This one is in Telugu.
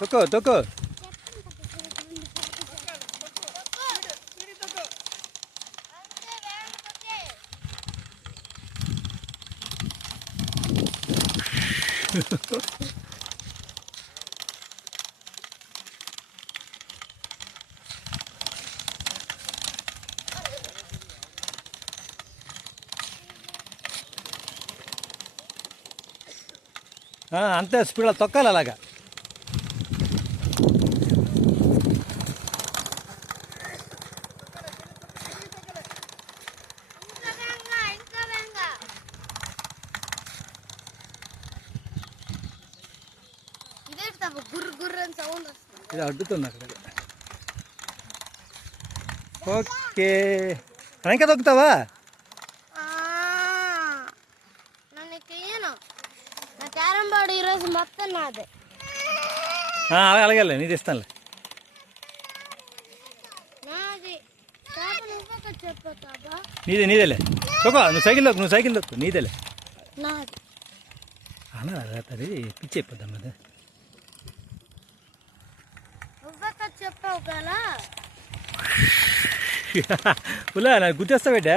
తొక్కో తొక్కో. అంతే స్పీడ్లో తొక్కాలి అలాగా. ఇది అడ్డుతుంది అక్కడ. ఓకే, ఇంకా తొక్కుతావా? ఈరోజు మొత్తం నాదే. అలాగే నీది ఇస్తానులే. నీదేలే తొక్క. నువ్వు సైకిల్ తొక్కు. నీదేలే. అది పిచ్చి అయిపోద్దాం. అది చెప్పావు కదా నాకు గుర్తొస్తా బిడ్డ.